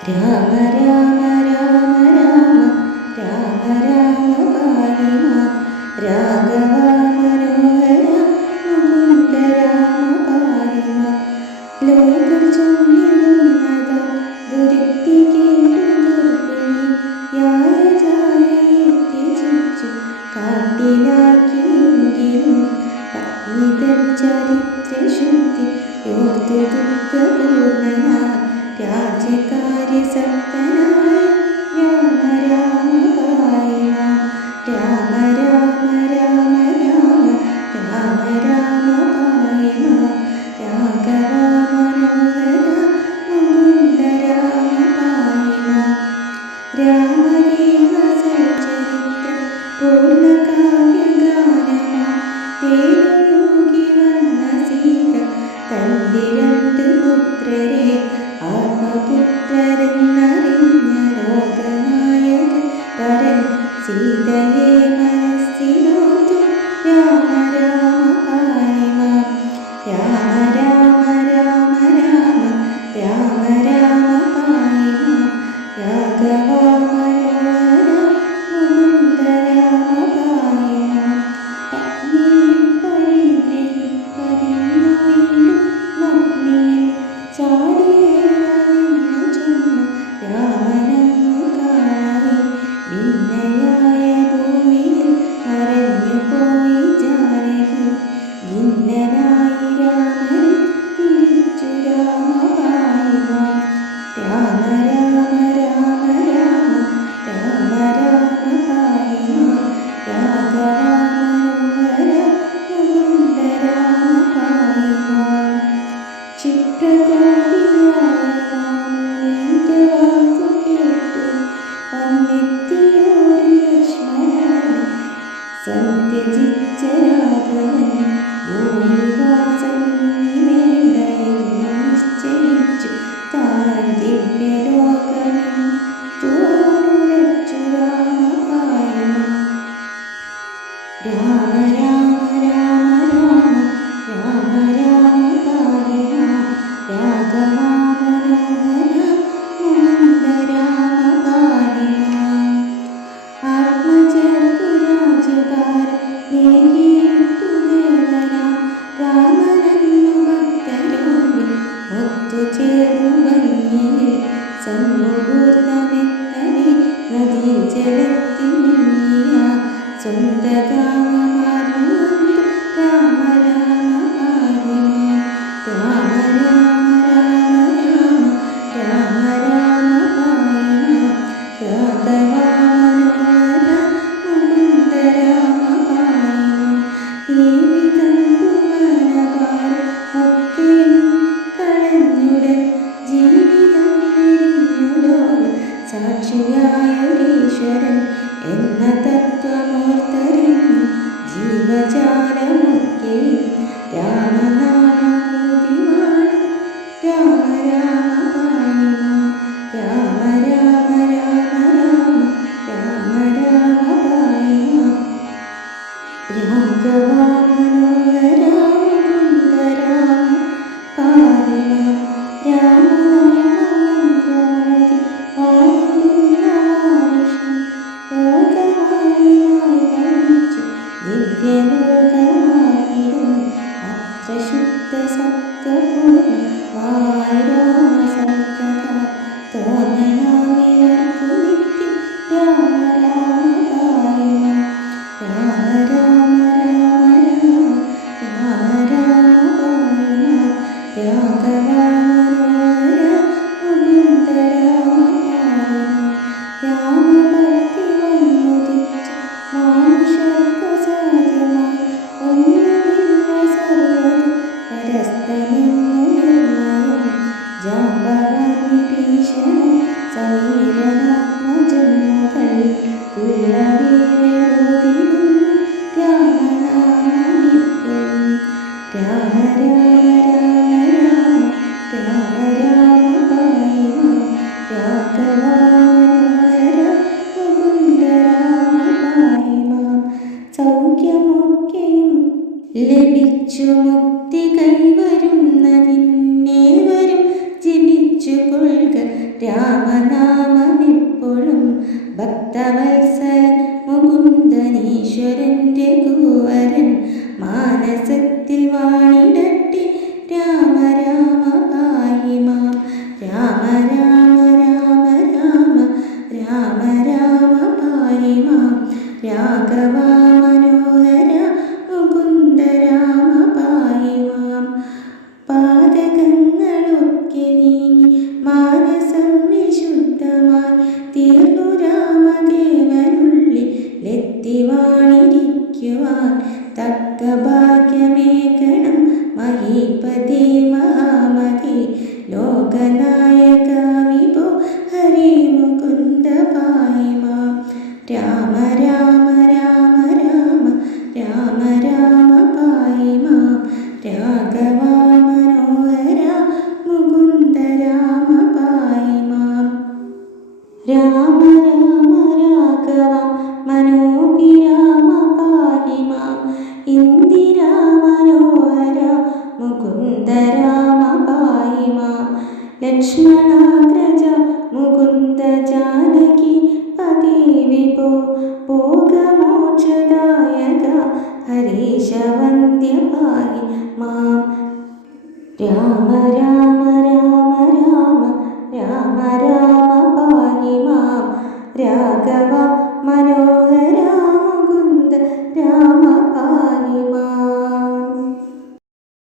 രാമ രാമ രാമ രാമ രാമ രാമ പാഹി മാം രാഘവ മനോഹര മുകുന്ദ രാമ പാഹി മാം. ലോകർ ചൊല്ലിടുന്നതാ ദുരിത്തി കേട്ടു ഗർഭിണിയായ ജായയെത്തിച്ചു കാട്ടിലാക്കിയെങ്കിലും പത്നിതൻ ചരിത്രശുദ്ധി ഓർത്തു ദുഃഖപൂർണനായ രാജകാര്യസക്തനായ രാമ രാമ പാഹി മാം രാമ രാമ രാമ രാമ രാമ രാമ പാഹി മാം രാഘവ മനോഹര മുകുന്ദ രാമ പാഹി മാം. രാമദേവ സൽചരിത്ര പൂർണ്ണകാവ്യഗാനമാം തേനൊഴുകി വന്ന സീത തന്റെ രണ്ട് പുത്രരെ ആത്മപുത്രരെന്നറിഞ്ഞ ലോകനായകൻ പരൻ സീതയെ മനസ്സിലോർത്തു രാമ രാമ പാഹി മാം രാമ രാമ രാമ രാമ രാമ രാമ പാഹി മാം രാഘവ മനോഹര മുകുന്ദ രാമ പാഹി മാം. പത്നിയെ പരിഗ്രഹിപ്പതിന്നു വീണ്ടും നഗ്നിയിൽ ചാടിവേണമെന്നു ചൊന്നു രാമനന്നു കാണവേ ഭിന്നയായ ഭൂമിയിൽ മറഞ്ഞു പോയി ജാനകി. ഭിന്നനായി രാമൻ തിരിച്ചു രാമ പാഹി മാം രാമ രാമ രാമ രാമ രാമ രാമ പാഹി മാം രാഘവ മനോഹര മുകുന്ദ രാമ പാഹി മാം. ക്ഷിപ്രകോപിയായ വാമനന്റെ വാക്കു കേട്ടു വന്നെത്തിയോരു ലക്ഷ്മണനെ സന്ത്യജിച്ച രാഘവൻ ഭൂമിവാസമിനി വേണ്ട എന്ന് നിശ്ചയിച്ചു താൻ ദിവ്യലോകമെന്ന് തുറന്നുരച്ചു രാമ പാഹി മാം രാമ രാമ രാമ രാമ രാമ രാമ പാഹി മാം രാഘവ മനോഹര മുകുന്ദ രാമ പാഹി മാം. ആത്മജർക്കു രാജഭാരം നേകിയിട്ടു ദേവനാം രാമനെന്നു ഭക്തരോട് ഒത്തുചേർന്നു ഭംഗിയിൽ സന്മുഹൂർത്തമെത്തനെ നദീജലത്തിൽ മുങ്ങിയ സ്വന്തകാമമാർന്നു രാമ രാമ പാഹി മാം രാമ രാമ രാമ രാമ രാമ പാഹി മാം രാഘവ മനോഹര മുകുന്ദ രാമ പാഹി മാം. ഈ വിധം ഭുവനഭാരം ഒക്കെയും കളഞ്ഞുടൻ ജീവിതം വെടിഞ്ഞു ലോക സാക്ഷിയായൊരീശ്വരൻ എന്ന തത്വമോർത്തറിഞ്ഞു ജീവജാലമൊക്കെയും രാമനാമമോദിവാണ് രാമ രാമ പാഹി മാം രാമ രാമ രാമ രാമ രാമ രാമ പാഹി മാം രാഘവ മനോഹര മുകുന്ദ രാമ പാഹി മാം. രാമനാമമന്ത്രമോദി പാടുന്ന മാനുഷം ലോകവാണിയായി ഭവിച്ചു ദിവ്യലോകമായിടും അത്ര ശുദ്ധ സത്വപൂർണ്ണമായ രാമസൽക്കഥ തോന്നണമിവർക്കു നിത്യം രാമ രാമ പാഹി മാം രാമ രാമ രാമ രാമ രാമ രാമ പാഹി മാം രാഘവ മനോഹര മുകുന്ദ രാമ പാഹി മാം. രാമഭക്തി വന്നുദിച്ച മാനുഷർക്കു സാധ്യമായി ഒന്നുമില്ല സർവ്വതും പരസ്തമെന്നു നിർണയം ജാമ്പവാൻ വിഭീഷണൻ സമീരനാത്മജൻ മുതൽ ഉള്ള വീരയോധിരുന്നു രാമനാമമിപ്പോഴും രാമ രാമ രാമ രാമ രാമ രാമ പാഹി മാം രാഘവ മനോഹര മുകുന്ദ രാമ പാഹി മാം. സൗഖ്യമൊക്കെയും ലഭിച്ചു മുക്തി കൈവരുന്നതിന്നേവരും ജപിച്ചു കൊള്ളുക രാമനാമമെപ്പോഴും ഭക്തവത്സലൻ മുകുന്ദനീശ്വരൻ്റെ കുവരൻ മാനസത്തിൽ വാണിടട്ടെ രാമ രാമ പാഹി മാം രാമ രാമ രാമ രാമ രാമ രാമ പാഹി മാം രാഘവ മനോഹര മുകുന്ദ രാമ പാഹി മാം പാതകങ്ങളൊക്കെ നീങ്ങി മാനസം വിശുദ്ധമായി തീർന്നു രാമദേവനുള്ളിലെത്തി വാണിരിക്കുവാൻ തക്ക ഭാഗ്യമേകണം മഹീപതി മഹാമതി ലോകനായക വിഭോ ഹരി മുകുന്ദ പാഹി മാം രാമ രാമ രാമ രാമ രാമ രാമ പാഹി മാം രാഘവ മനോഹര മുകുന്ദ രാമ പാഹി മാം രാമ രാമ രാഘവ മനോഭിരാമ പാഹി മാം ഇന്ദിരാ മനോഹര മുകുന്ദ രാമ പാഹി മാം ലക്ഷ്മണാഗ്രജ മുകുന്ദ ജാനകി പതി വിഭോ ഭോഗമോക്ഷദായക ഹരീശ വന്ദ്യ പാഹി മാം രാമ രാമ രാമ